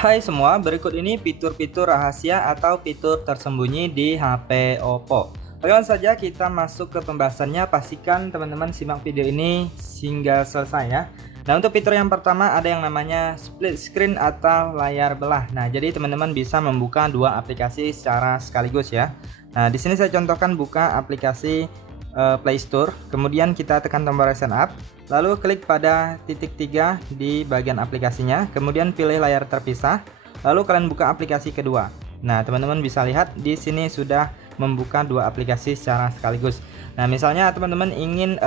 Hai semua, berikut ini fitur-fitur rahasia atau fitur tersembunyi di HP Oppo. Langsung saja kita masuk ke pembahasannya, pastikan teman-teman simak video ini hingga selesai ya. Nah, untuk fitur yang pertama ada yang namanya split screen atau layar belah. Nah, jadi teman-teman bisa membuka dua aplikasi secara sekaligus ya. Nah, di sini saya contohkan buka aplikasi Play Store, kemudian kita tekan tombol Resen Up, lalu klik pada titik 3 di bagian aplikasinya, kemudian pilih layar terpisah, lalu kalian buka aplikasi kedua. Nah, teman-teman bisa lihat di sini sudah membuka dua aplikasi secara sekaligus. Nah, misalnya teman-teman ingin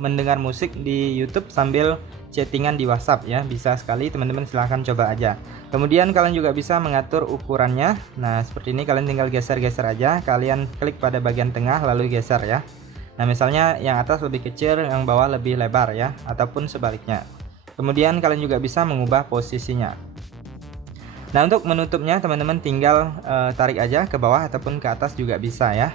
mendengar musik di YouTube sambil chattingan di WhatsApp ya, bisa sekali teman-teman silahkan coba aja. Kemudian kalian juga bisa mengatur ukurannya. Nah, seperti ini kalian tinggal geser-geser aja, kalian klik pada bagian tengah lalu geser ya. Nah, misalnya yang atas lebih kecil, yang bawah lebih lebar ya, ataupun sebaliknya. Kemudian kalian juga bisa mengubah posisinya. Nah, untuk menutupnya teman-teman tinggal tarik aja ke bawah ataupun ke atas juga bisa ya.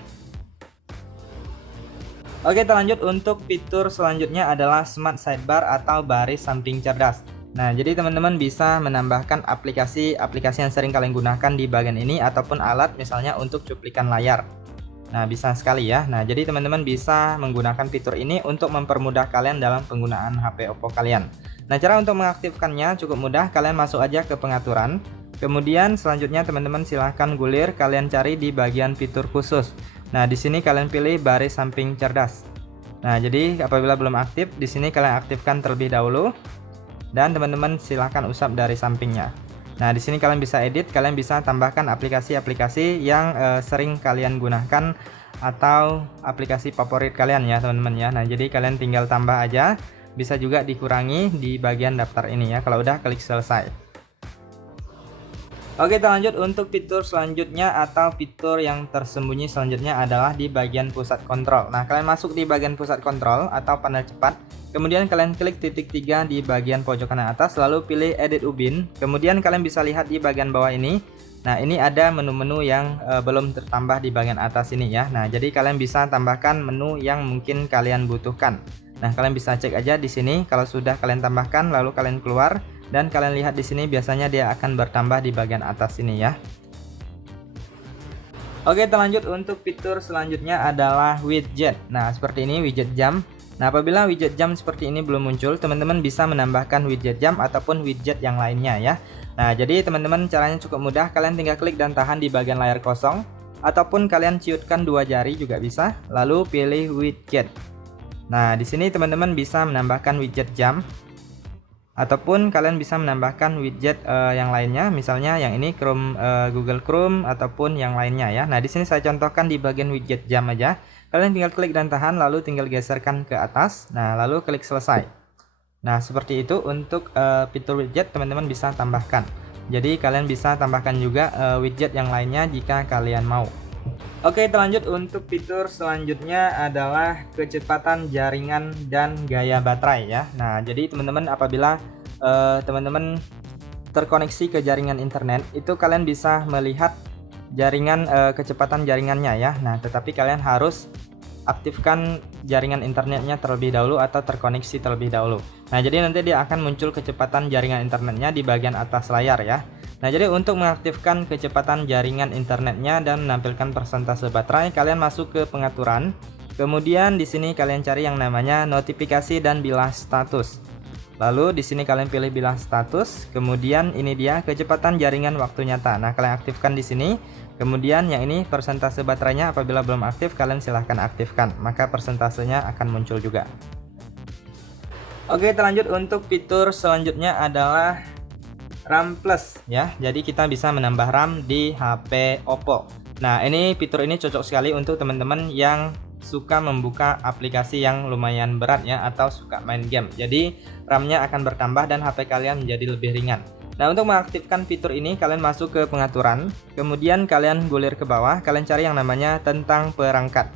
Oke, kita lanjut. Untuk fitur selanjutnya adalah Smart Sidebar atau baris samping cerdas. Nah, jadi teman-teman bisa menambahkan aplikasi-aplikasi yang sering kalian gunakan di bagian ini ataupun alat misalnya untuk cuplikan layar. Nah, bisa sekali ya. Nah, jadi teman-teman bisa menggunakan fitur ini untuk mempermudah kalian dalam penggunaan HP Oppo kalian. Nah, cara untuk mengaktifkannya cukup mudah. Kalian masuk aja ke pengaturan. Kemudian selanjutnya teman-teman silahkan gulir, kalian cari di bagian fitur khusus. Nah, di sini kalian pilih baris samping cerdas. Nah, jadi apabila belum aktif, di sini kalian aktifkan terlebih dahulu. Dan teman-teman silahkan usap dari sampingnya. Nah, di sini kalian bisa edit, kalian bisa tambahkan aplikasi-aplikasi yang sering kalian gunakan atau aplikasi favorit kalian ya, teman-teman ya. Nah, jadi kalian tinggal tambah aja, bisa juga dikurangi di bagian daftar ini ya. Kalau udah klik selesai. Oke, kita lanjut. Untuk fitur selanjutnya atau fitur yang tersembunyi selanjutnya adalah di bagian pusat kontrol. Nah, kalian masuk di bagian pusat kontrol atau panel cepat. Kemudian kalian klik titik 3 di bagian pojok kanan atas, lalu pilih edit ubin. Kemudian kalian bisa lihat di bagian bawah ini. Nah, ini ada menu-menu yang belum tertambah di bagian atas ini ya. Nah, jadi kalian bisa tambahkan menu yang mungkin kalian butuhkan. Nah, kalian bisa cek aja di sini. Kalau sudah kalian tambahkan, lalu kalian keluar dan kalian lihat di sini biasanya dia akan bertambah di bagian atas ini ya. Oke, kita lanjut. Untuk fitur selanjutnya adalah widget. Nah, seperti ini widget jam. Nah, apabila widget jam seperti ini belum muncul, teman-teman bisa menambahkan widget jam ataupun widget yang lainnya ya. Nah, jadi teman-teman caranya cukup mudah. Kalian tinggal klik dan tahan di bagian layar kosong, ataupun kalian ciutkan dua jari juga bisa, lalu pilih widget. Nah, di sini teman-teman bisa menambahkan widget jam, ataupun kalian bisa menambahkan widget yang lainnya, misalnya yang ini Chrome, Google Chrome ataupun yang lainnya ya. Nah, di sini saya contohkan di bagian widget jam aja. Kalian tinggal klik dan tahan, lalu tinggal geserkan ke atas. Nah, lalu klik selesai. Nah, seperti itu untuk fitur widget teman-teman bisa tambahkan. Jadi kalian bisa tambahkan juga widget yang lainnya jika kalian mau. Oke, kita lanjut. Untuk fitur selanjutnya adalah kecepatan jaringan dan gaya baterai ya. Nah, jadi teman-teman apabila teman-teman terkoneksi ke jaringan internet, itu kalian bisa melihat jaringan kecepatan jaringannya ya. Nah, tetapi kalian harus aktifkan jaringan internetnya terlebih dahulu atau terkoneksi terlebih dahulu. Nah, jadi nanti dia akan muncul kecepatan jaringan internetnya di bagian atas layar ya. Nah, jadi untuk mengaktifkan kecepatan jaringan internetnya dan menampilkan persentase baterai, kalian masuk ke pengaturan. Kemudian di sini kalian cari yang namanya notifikasi dan bilas status. Lalu di sini kalian pilih bilas status. Kemudian ini dia kecepatan jaringan waktu nyata. Nah, kalian aktifkan di sini. Kemudian yang ini persentase baterainya apabila belum aktif, kalian silahkan aktifkan. Maka persentasenya akan muncul juga. Oke, kita lanjut. Untuk fitur selanjutnya adalah RAM Plus ya. Jadi kita bisa menambah RAM di HP Oppo. Nah, ini fitur ini cocok sekali untuk teman-teman yang suka membuka aplikasi yang lumayan berat ya, atau suka main game. Jadi RAM-nya akan bertambah dan HP kalian menjadi lebih ringan. Nah, untuk mengaktifkan fitur ini kalian masuk ke pengaturan, kemudian kalian gulir ke bawah, kalian cari yang namanya tentang perangkat.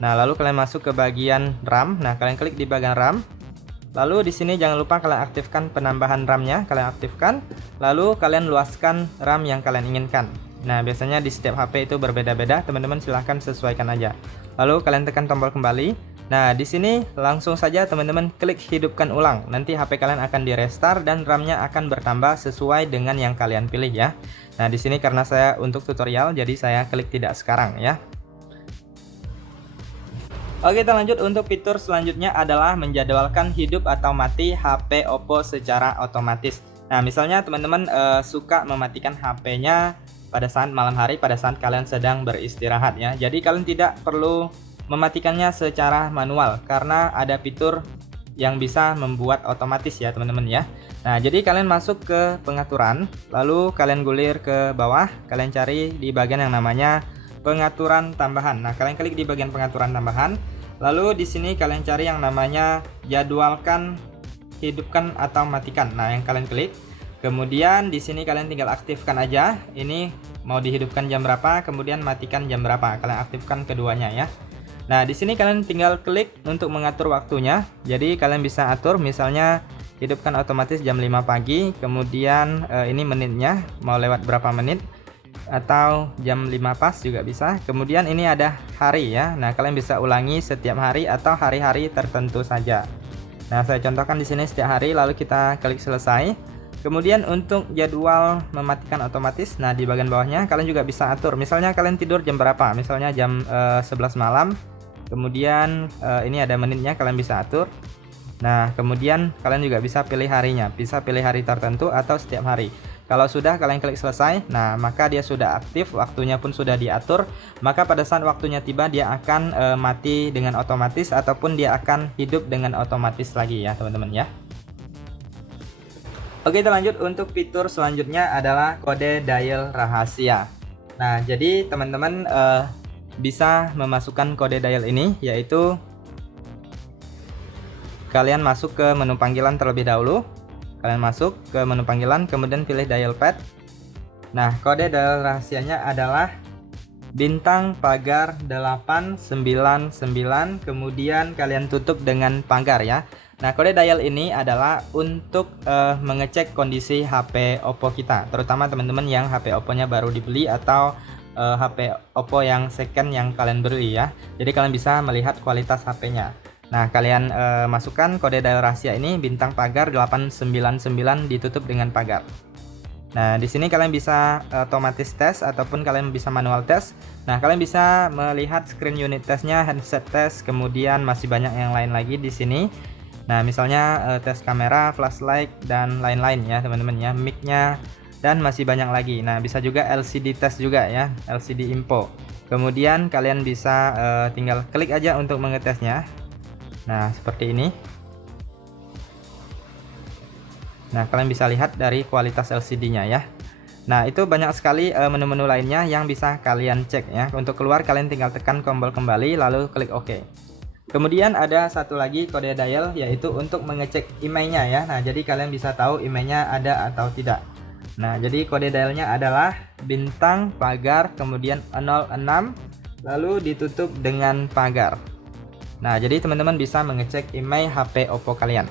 Nah, lalu kalian masuk ke bagian RAM. Nah, kalian klik di bagian RAM. Lalu di sini jangan lupa kalian aktifkan penambahan RAM-nya, kalian aktifkan. Lalu kalian luaskan RAM yang kalian inginkan. Nah, biasanya di setiap HP itu berbeda-beda, teman-teman silahkan sesuaikan aja. Lalu kalian tekan tombol kembali. Nah, di sini langsung saja teman-teman klik hidupkan ulang. Nanti HP kalian akan di restart dan RAM-nya akan bertambah sesuai dengan yang kalian pilih ya. Nah, di sini karena saya untuk tutorial jadi saya klik tidak sekarang ya. Oke, kita lanjut. Untuk fitur selanjutnya adalah menjadwalkan hidup atau mati HP Oppo secara otomatis. Nah, misalnya teman-teman suka mematikan HP-nya pada saat malam hari, pada saat kalian sedang beristirahat ya. Jadi kalian tidak perlu mematikannya secara manual karena ada fitur yang bisa membuat otomatis ya teman-teman ya. Nah, jadi kalian masuk ke pengaturan, lalu kalian gulir ke bawah, kalian cari di bagian yang namanya pengaturan tambahan. Nah, kalian klik di bagian pengaturan tambahan, lalu di sini kalian cari yang namanya jadwalkan, hidupkan atau matikan. Nah, yang kalian klik. Kemudian di sini kalian tinggal aktifkan aja. Ini mau dihidupkan jam berapa, kemudian matikan jam berapa. Kalian aktifkan keduanya ya. Nah, di sini kalian tinggal klik untuk mengatur waktunya. Jadi kalian bisa atur misalnya hidupkan otomatis jam 5 pagi, kemudian ini menitnya mau lewat berapa menit atau jam 5 pas juga bisa. Kemudian ini ada hari ya. Nah, kalian bisa ulangi setiap hari atau hari-hari tertentu saja. Nah, saya contohkan di sini setiap hari, lalu kita klik selesai. Kemudian untuk jadwal mematikan otomatis, nah di bagian bawahnya kalian juga bisa atur. Misalnya kalian tidur jam berapa? Misalnya jam 11 malam. Kemudian ini ada menitnya, kalian bisa atur. Nah, kemudian kalian juga bisa pilih harinya, bisa pilih hari tertentu atau setiap hari. Kalau sudah kalian klik selesai, nah maka dia sudah aktif, waktunya pun sudah diatur. Maka pada saat waktunya tiba dia akan mati dengan otomatis ataupun dia akan hidup dengan otomatis lagi ya teman-teman ya. Oke, kita lanjut. Untuk fitur selanjutnya adalah kode dial rahasia. Nah, jadi teman-teman bisa memasukkan kode dial ini, yaitu kalian masuk ke menu panggilan terlebih dahulu. Kalian masuk ke menu panggilan, kemudian pilih dial pad. Nah, kode dial rahasianya adalah bintang pagar 899, kemudian kalian tutup dengan pagar ya. Nah, kode dial ini adalah untuk mengecek kondisi HP Oppo kita, terutama teman-teman yang HP Oppo-nya baru dibeli atau HP Oppo yang second yang kalian beli ya. Jadi kalian bisa melihat kualitas HP-nya. Nah, kalian masukkan kode dial rahasia ini bintang pagar 899 ditutup dengan pagar. Nah, di sini kalian bisa otomatis tes ataupun kalian bisa manual tes. Nah, kalian bisa melihat screen unit testnya, handset test, kemudian masih banyak yang lain lagi di sini. Nah, misalnya tes kamera, flashlight dan lain-lain ya teman-teman ya, mic-nya dan masih banyak lagi. Nah, bisa juga LCD test juga ya, LCD info. Kemudian kalian bisa tinggal klik aja untuk mengetesnya. Nah, seperti ini. Nah, kalian bisa lihat dari kualitas LCD-nya ya. Nah, itu banyak sekali menu-menu lainnya yang bisa kalian cek ya. Untuk keluar kalian tinggal tekan tombol kembali lalu klik OK. Kemudian ada satu lagi kode dial, yaitu untuk mengecek emailnya ya. Nah, jadi kalian bisa tahu emailnya ada atau tidak. Nah, jadi kode dialnya adalah bintang pagar kemudian 06 lalu ditutup dengan pagar. Nah, jadi teman-teman bisa mengecek email HP Oppo kalian.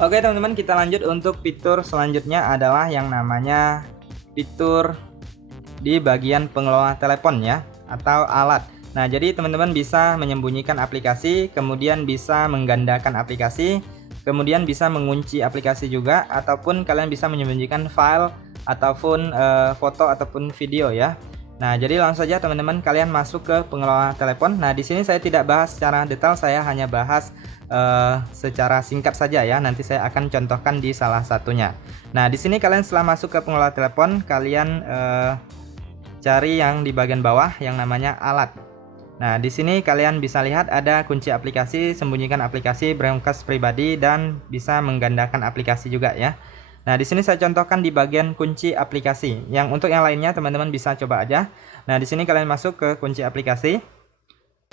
Oke teman-teman, kita lanjut. Untuk fitur selanjutnya adalah yang namanya fitur di bagian pengelola telepon ya, atau alat. Nah, jadi teman-teman bisa menyembunyikan aplikasi, kemudian bisa menggandakan aplikasi, kemudian bisa mengunci aplikasi juga, ataupun kalian bisa menyembunyikan file ataupun foto ataupun video ya. Nah, jadi langsung saja teman-teman kalian masuk ke pengelola telepon. Nah, di sini saya tidak bahas secara detail, saya hanya bahas secara singkat saja ya. Nanti saya akan contohkan di salah satunya. Nah, di sini kalian setelah masuk ke pengelola telepon, kalian cari yang di bagian bawah yang namanya alat. Nah, di sini kalian bisa lihat ada kunci aplikasi, sembunyikan aplikasi, broadcast pribadi, dan bisa menggandakan aplikasi juga ya. Nah, di sini saya contohkan di bagian kunci aplikasi. Yang untuk yang lainnya teman-teman bisa coba aja. Nah, di sini kalian masuk ke kunci aplikasi.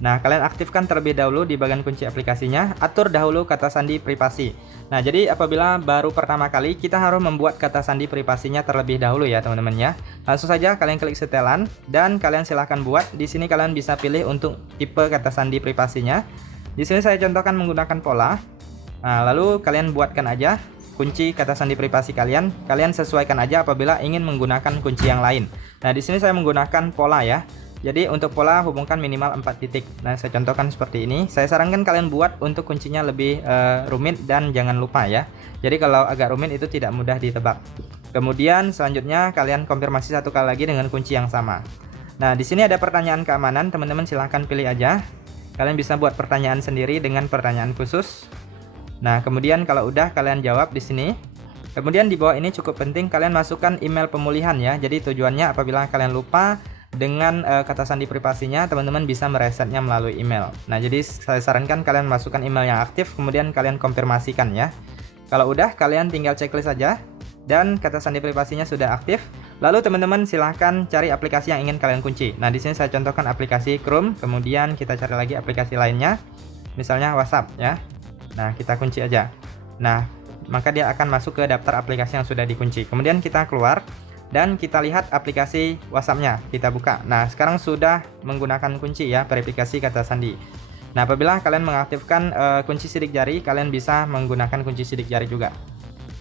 Nah, kalian aktifkan terlebih dahulu di bagian kunci aplikasinya, atur dahulu kata sandi privasi. Nah, jadi apabila baru pertama kali kita harus membuat kata sandi privasinya terlebih dahulu ya, teman-teman ya. Langsung saja kalian klik setelan dan kalian silahkan buat. Di sini kalian bisa pilih untuk tipe kata sandi privasinya. Di sini saya contohkan menggunakan pola. Nah, lalu kalian buatkan aja kunci kata sandi privasi kalian. Kalian sesuaikan aja apabila ingin menggunakan kunci yang lain. Nah, di sini saya menggunakan pola ya. Jadi untuk pola hubungkan minimal 4 titik. Nah, saya contohkan seperti ini. Saya sarankan kalian buat untuk kuncinya lebih rumit dan jangan lupa ya. Jadi kalau agak rumit itu tidak mudah ditebak. Kemudian selanjutnya kalian konfirmasi satu kali lagi dengan kunci yang sama. Nah, di sini ada pertanyaan keamanan, teman-teman silahkan pilih aja. Kalian bisa buat pertanyaan sendiri dengan pertanyaan khusus. Nah, kemudian kalau udah kalian jawab di sini. Kemudian di bawah ini cukup penting kalian masukkan email pemulihan ya. Jadi tujuannya apabila kalian lupa dengan kata sandi privasinya, teman-teman bisa meresetnya melalui email. Nah, jadi saya sarankan kalian masukkan email yang aktif, kemudian kalian konfirmasikan ya. Kalau udah, kalian tinggal checklist saja dan kata sandi privasinya sudah aktif. Lalu teman-teman silahkan cari aplikasi yang ingin kalian kunci. Nah, di sini saya contohkan aplikasi Chrome, kemudian kita cari lagi aplikasi lainnya, misalnya WhatsApp ya. Nah, kita kunci aja. Nah, maka dia akan masuk ke daftar aplikasi yang sudah dikunci. Kemudian kita keluar dan kita lihat aplikasi WhatsApp-nya, kita buka. Nah, sekarang sudah menggunakan kunci ya, verifikasi kata sandi. Nah, apabila kalian mengaktifkan kunci sidik jari, kalian bisa menggunakan kunci sidik jari juga.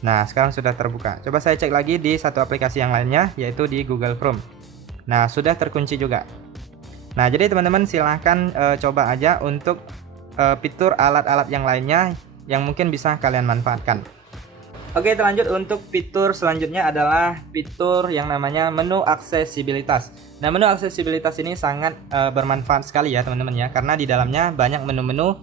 Nah, sekarang sudah terbuka. Coba saya cek lagi di satu aplikasi yang lainnya, yaitu di Google Chrome. Nah, sudah terkunci juga. Nah, jadi teman-teman silahkan coba aja untuk fitur alat-alat yang lainnya yang mungkin bisa kalian manfaatkan. Oke, lanjut untuk fitur selanjutnya adalah fitur yang namanya menu aksesibilitas. Nah, menu aksesibilitas ini sangat bermanfaat sekali ya teman-teman ya, karena di dalamnya banyak menu-menu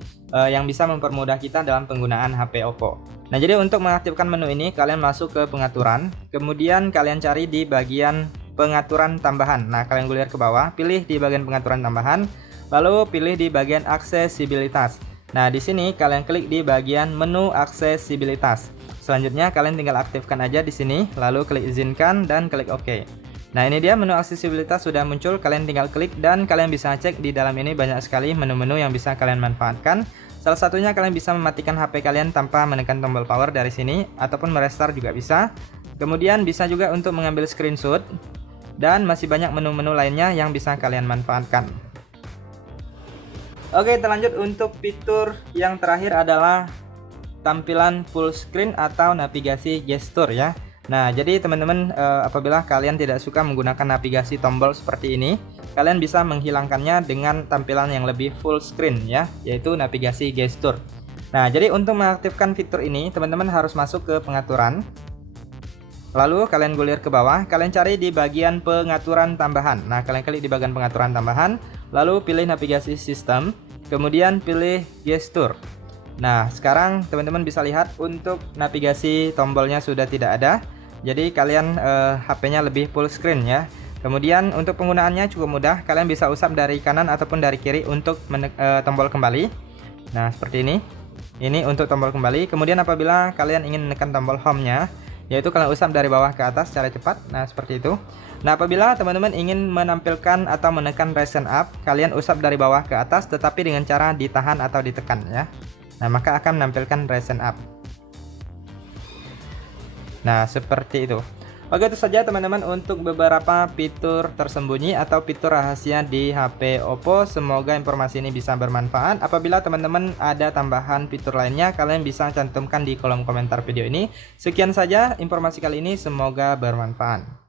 yang bisa mempermudah kita dalam penggunaan HP Oppo. Nah, jadi untuk mengaktifkan menu ini kalian masuk ke pengaturan, kemudian kalian cari di bagian pengaturan tambahan. Nah, kalian gulir ke bawah, pilih di bagian pengaturan tambahan, lalu pilih di bagian aksesibilitas. Nah, di sini kalian klik di bagian menu aksesibilitas. Selanjutnya kalian tinggal aktifkan aja di sini, lalu klik izinkan dan klik OK. Nah, ini dia menu aksesibilitas sudah muncul, kalian tinggal klik dan kalian bisa cek di dalam ini banyak sekali menu-menu yang bisa kalian manfaatkan. Salah satunya kalian bisa mematikan HP kalian tanpa menekan tombol power dari sini ataupun merestart juga bisa. Kemudian bisa juga untuk mengambil screenshot dan masih banyak menu-menu lainnya yang bisa kalian manfaatkan. Oke, lanjut untuk fitur yang terakhir adalah tampilan full screen atau navigasi gestur ya. Nah, jadi teman-teman apabila kalian tidak suka menggunakan navigasi tombol seperti ini, kalian bisa menghilangkannya dengan tampilan yang lebih full screen ya, yaitu navigasi gestur. Nah, jadi untuk mengaktifkan fitur ini, teman-teman harus masuk ke pengaturan. Lalu kalian gulir ke bawah, kalian cari di bagian pengaturan tambahan. Nah, kalian klik di bagian pengaturan tambahan, lalu pilih navigasi sistem, kemudian pilih gestur. Nah, sekarang teman-teman bisa lihat untuk navigasi tombolnya sudah tidak ada. Jadi kalian HP-nya lebih full screen ya. Kemudian untuk penggunaannya cukup mudah, kalian bisa usap dari kanan ataupun dari kiri untuk tombol kembali. Nah, seperti ini. Ini untuk tombol kembali. Kemudian apabila kalian ingin menekan tombol home-nya, yaitu kalian usap dari bawah ke atas secara cepat. Nah, seperti itu. Nah, apabila teman-teman ingin menampilkan atau menekan Ryzen up, kalian usap dari bawah ke atas tetapi dengan cara ditahan atau ditekan ya. Nah, maka akan menampilkan Ryzen up. Nah, seperti itu. Oke, itu saja teman-teman untuk beberapa fitur tersembunyi atau fitur rahasia di HP Oppo. Semoga informasi ini bisa bermanfaat. Apabila teman-teman ada tambahan fitur lainnya, kalian bisa cantumkan di kolom komentar video ini. Sekian saja informasi kali ini, semoga bermanfaat.